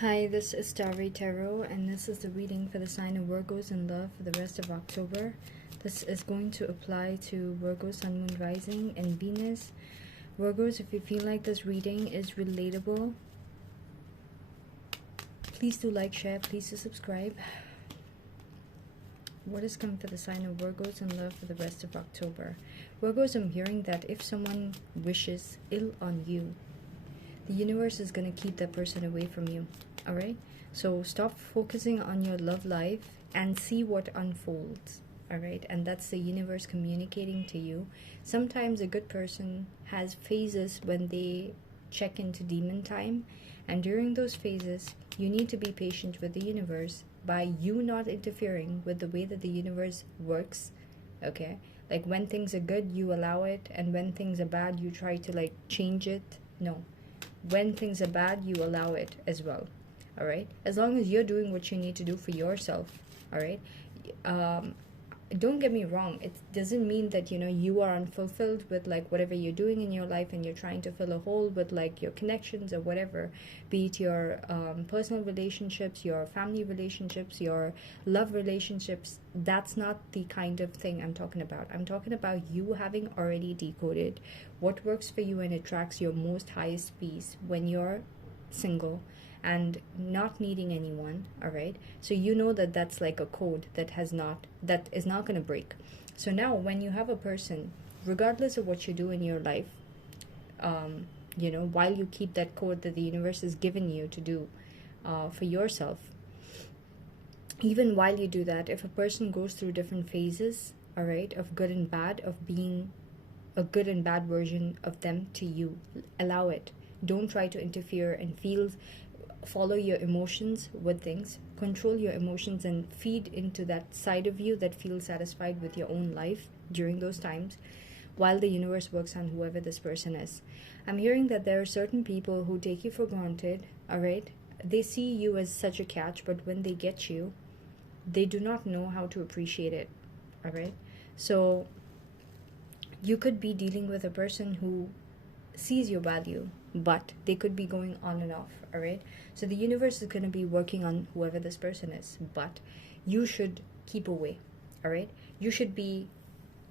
Hi, this is Starry Tarot, and this is the reading for the sign of Virgos in love for the rest of October. This is going to apply to Virgo, Sun, Moon, Rising, and Venus. Virgos, if you feel like this reading is relatable, please do like, share, please do subscribe. What is coming for the sign of Virgos in love for the rest of October? Virgos, I'm hearing that if someone wishes ill on you, the universe is going to keep that person away from you. All right, so stop focusing on your love life and see what unfolds. All right, and that's the universe communicating to you. Sometimes a good person has phases when they check into demon time, and during those phases you need to be patient with the universe by you not interfering with the way that the universe works. Okay, like when things are good you allow it, and when things are bad you try to like change it. No, when things are bad you allow it as well. All right, as long as you're doing what you need to do for yourself. All right, don't get me wrong, it doesn't mean that you are unfulfilled with like whatever you're doing in your life and you're trying to fill a hole with like your connections or whatever, be it your personal relationships, your family relationships, your love relationships. That's not the kind of thing I'm talking about. I'm talking about you having already decoded what works for you and attracts your most highest peace when you're single and not needing anyone. All right, so you know that that's like a code that is not going to break. So now when you have a person, regardless of what you do in your life, while you keep that code that the universe has given you to do for yourself, even while you do that, if a person goes through different phases, all right, of good and bad, of being a good and bad version of them to you, allow it. Don't try to interfere and follow your emotions with things. Control your emotions and feed into that side of you that feels satisfied with your own life during those times, while the universe works on whoever this person is. I'm hearing that there are certain people who take you for granted. All right, they see you as such a catch, but when they get you, they do not know how to appreciate it. All right, so you could be dealing with a person who sees your value, but they could be going on and off. All right, so the universe is going to be working on whoever this person is, but you should keep away. All right, you should be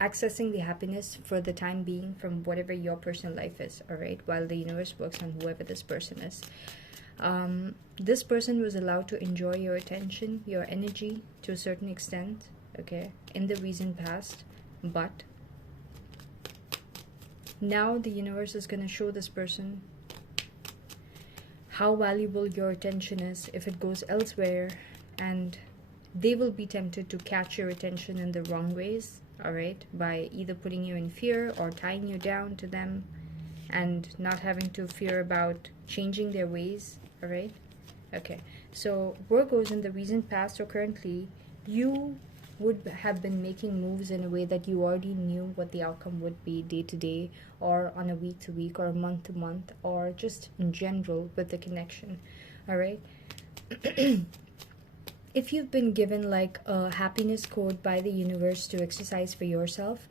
accessing the happiness for the time being from whatever your personal life is. All right, while the universe works on whoever this person is. This person was allowed to enjoy your attention, your energy to a certain extent, okay, in the recent past, but now the universe is going to show this person how valuable your attention is if it goes elsewhere, and they will be tempted to catch your attention in the wrong ways, all right, by either putting you in fear or tying you down to them and not having to fear about changing their ways. All right, okay, so Virgos, in the recent past or currently, you would have been making moves in a way that you already knew what the outcome would be day to day, or on a week to week, or month to month, or just in general with the connection. All right, if you've been given like a happiness code by the universe to exercise for yourself,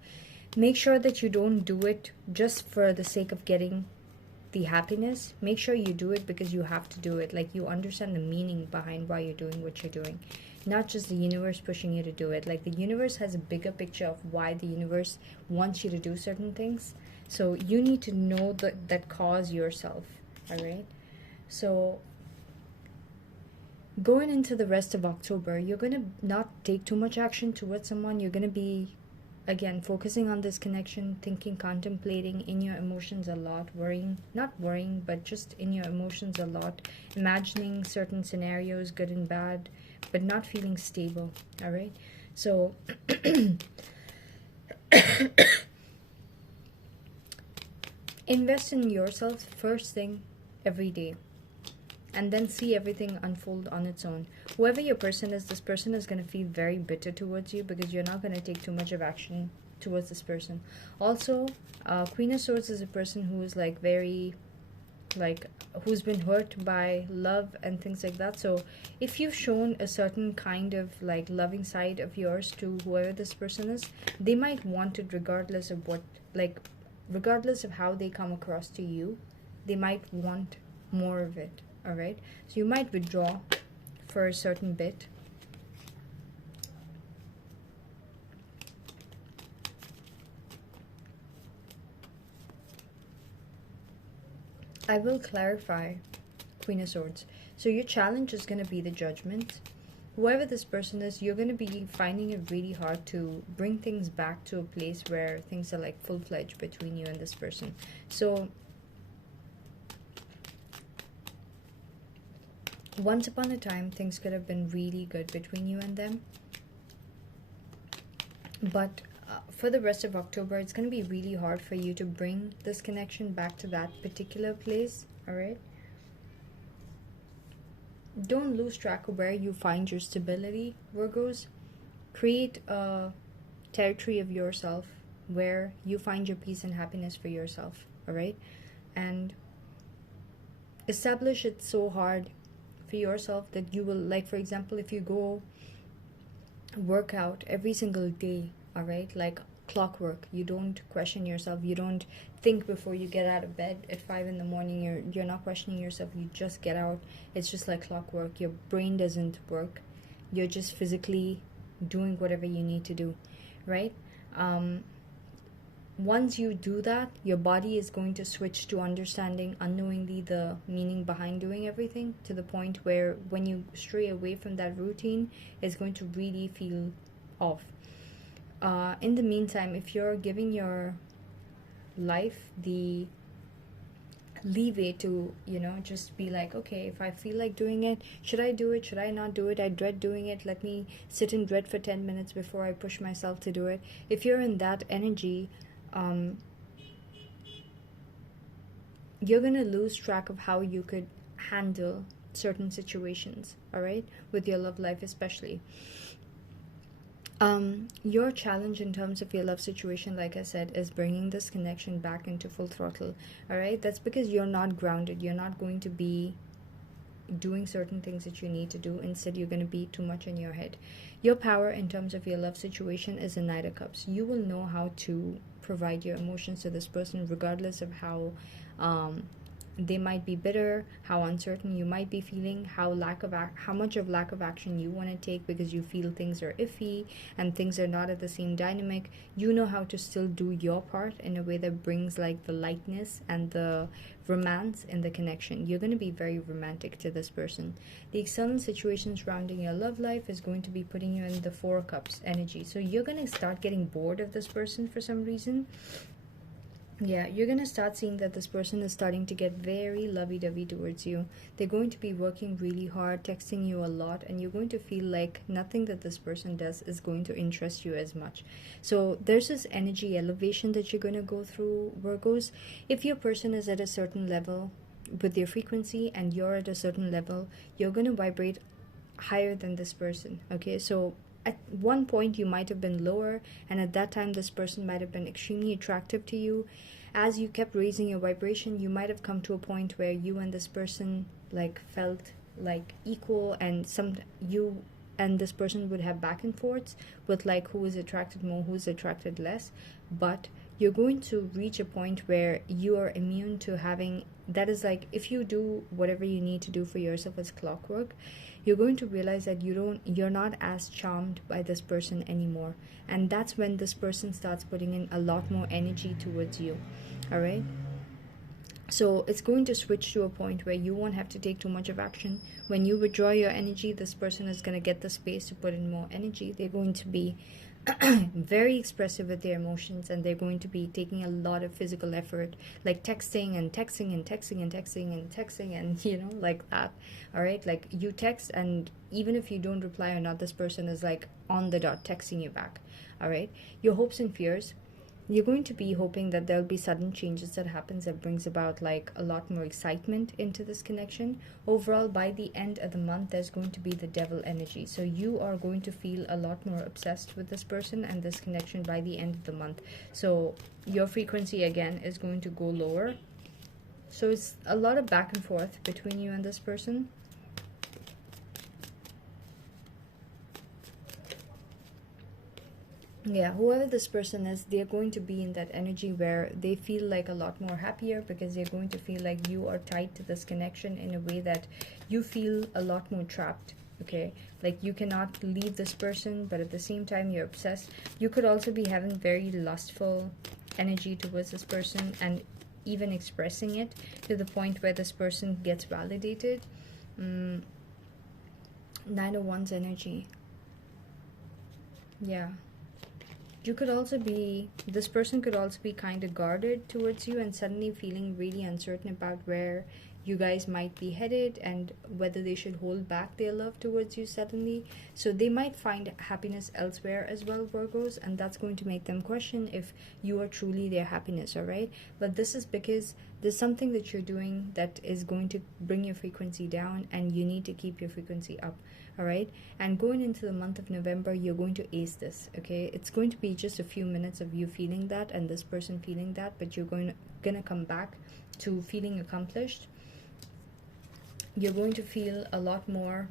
make sure that you don't do it just for the sake of getting the happiness. Make sure you do it because you have to do it, like you understand the meaning behind why you're doing what you're doing, not just the universe pushing you to do it. Like the universe has a bigger picture of why the universe wants you to do certain things, so you need to know that cause yourself. All right, so going into the rest of October, you're going to not take too much action towards someone. You're going to be, again, focusing on this connection, thinking, contemplating in your emotions a lot, not worrying, but just in your emotions a lot, imagining certain scenarios, good and bad, but not feeling stable. All right, so invest in yourself first thing every day, and then see everything unfold on its own. Whoever your person is, this person is going to feel very bitter towards you because you're not going to take too much of action towards this person. Also, Queen of Swords is a person who is like very, like, who's been hurt by love and things like that. So if you've shown a certain kind of like loving side of yours to whoever this person is, they might want it regardless of what, like, regardless of how they come across to you. They might want more of it. all right? So you might withdraw for a certain bit. I will clarify, Queen of Swords. So your challenge is going to be the Judgment. Whoever this person is, you're going to be finding it really hard to bring things back to a place where things are like full-fledged between you and this person. So once upon a time, things could have been really good between you and them. But for the rest of October, it's going to be really hard for you to bring this connection back to that particular place, all right? Don't lose track of where you find your stability, Virgos. Create a territory of yourself where you find your peace and happiness for yourself, all right? And establish it so hard for yourself that you will, like, for example, if you go work out every single day, all right, like clockwork, you don't question yourself, you don't think before you get out of bed at 5 in the morning, you're not questioning yourself, you just get out. It's just like clockwork. Your brain doesn't work, you're just physically doing whatever you need to do, right? Once you do that, your body is going to switch to understanding unknowingly the meaning behind doing everything, to the point where when you stray away from that routine, it's going to really feel off. In the meantime, if you're giving your life the leeway to, you know, just be like, okay, if I feel like doing it, should I do it, should I not do it, I dread doing it, let me sit in dread for 10 minutes before I push myself to do it. If you're in that energy, you're gonna lose track of how you could handle certain situations, all right, with your love life especially. Your challenge in terms of your love situation, like I said, is bringing this connection back into full throttle, all right? That's because you're not grounded. You're not going to be doing certain things that you need to do. Instead, you're going to be too much in your head. Your power in terms of your love situation is a Knight of Cups. You will know how to provide your emotions to this person, regardless of how they might be bitter, how uncertain you might be feeling, how much of lack of action you want to take because you feel things are iffy and things are not at the same dynamic. You know how to still do your part in a way that brings like the lightness and the romance in the connection. You're going to be very romantic to this person. The external situation surrounding your love life is going to be putting you in the 4 of Cups energy. So you're going to start getting bored of this person for some reason. Yeah, you're going to start seeing that this person is starting to get very lovey-dovey towards you. They're going to be working really hard, texting you a lot, and you're going to feel like nothing that this person does is going to interest you as much. So there's this energy elevation that you're going to go through, Virgos. If your person is at a certain level with their frequency and you're at a certain level, you're going to vibrate higher than this person, okay? So at one point you might have been lower, and at that time this person might have been extremely attractive to you. As you kept raising your vibration, you might have come to a point where you and this person like felt like equal, and you and this person would have back and forths with like who is attracted more, who is attracted less. But you're going to reach a point where you are immune to having that. Is like, if you do whatever you need to do for yourself as clockwork, you're going to realize that you're not as charmed by this person anymore, and that's when this person starts putting in a lot more energy towards you, all right? So it's going to switch to a point where you won't have to take too much of action. When you withdraw your energy, this person is going to get the space to put in more energy. They're going to be very expressive with their emotions, and they're going to be taking a lot of physical effort, like texting and texting and texting and texting and texting, and you know, like that, all right? Like you text, and even if you don't reply or not, this person is like on the dot texting you back, all right? Your hopes and fears, you're going to be hoping that there'll be sudden changes that happens that brings about like a lot more excitement into this connection. Overall, by the end of the month, there's going to be the Devil energy. So you are going to feel a lot more obsessed with this person and this connection by the end of the month. So your frequency again is going to go lower. So it's a lot of back and forth between you and this person. Yeah, whoever this person is, they're going to be in that energy where they feel like a lot more happier, because they're going to feel like you are tied to this connection in a way that you feel a lot more trapped. Okay, like you cannot leave this person, but at the same time you're obsessed. You could also be having very lustful energy towards this person, and even expressing it to the point where this person gets validated. mm, Nine of Wands energy. Yeah, you could also be, this person could also be kind of guarded towards you, and suddenly feeling really uncertain about where you guys might be headed, and whether they should hold back their love towards you suddenly. So they might find happiness elsewhere as well, Virgos, and that's going to make them question if you are truly their happiness. All right, but this is because there's something that you're doing that is going to bring your frequency down, and you need to keep your frequency up. All right, and going into the month of November, you're going to ace this. Okay, it's going to be just a few minutes of you feeling that and this person feeling that, but you're gonna come back to feeling accomplished. You're going to feel a lot more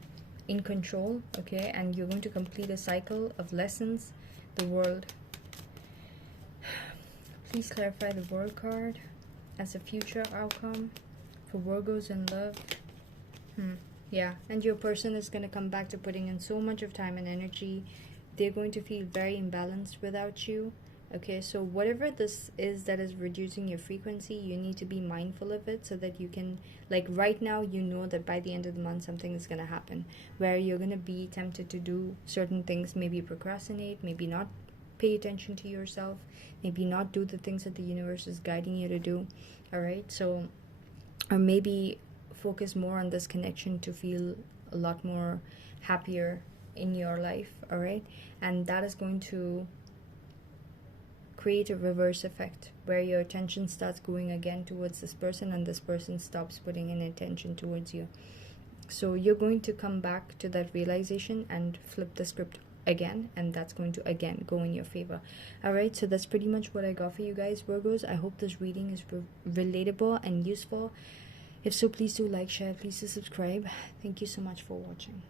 in control. Okay, and you're going to complete a cycle of lessons. The World. Please clarify the World card as a future outcome for Virgos in love. Yeah, and your person is going to come back to putting in so much of time and energy. They're going to feel very imbalanced without you. Okay, so whatever this is that is reducing your frequency, you need to be mindful of it, so that you can, like right now, you know that by the end of the month something is going to happen where you're going to be tempted to do certain things, maybe procrastinate, maybe not pay attention to yourself, maybe not do the things that the universe is guiding you to do. All right, so, or maybe focus more on this connection to feel a lot more happier in your life. All right, and that is going to create a reverse effect where your attention starts going again towards this person, and this person stops putting in attention towards you. So you're going to come back to that realization and flip the script again, and that's going to again go in your favor. All right, so that's pretty much what I got for you guys, Virgos. I hope this reading is relatable and useful. If so, please do like, share, please do subscribe. Thank you so much for watching.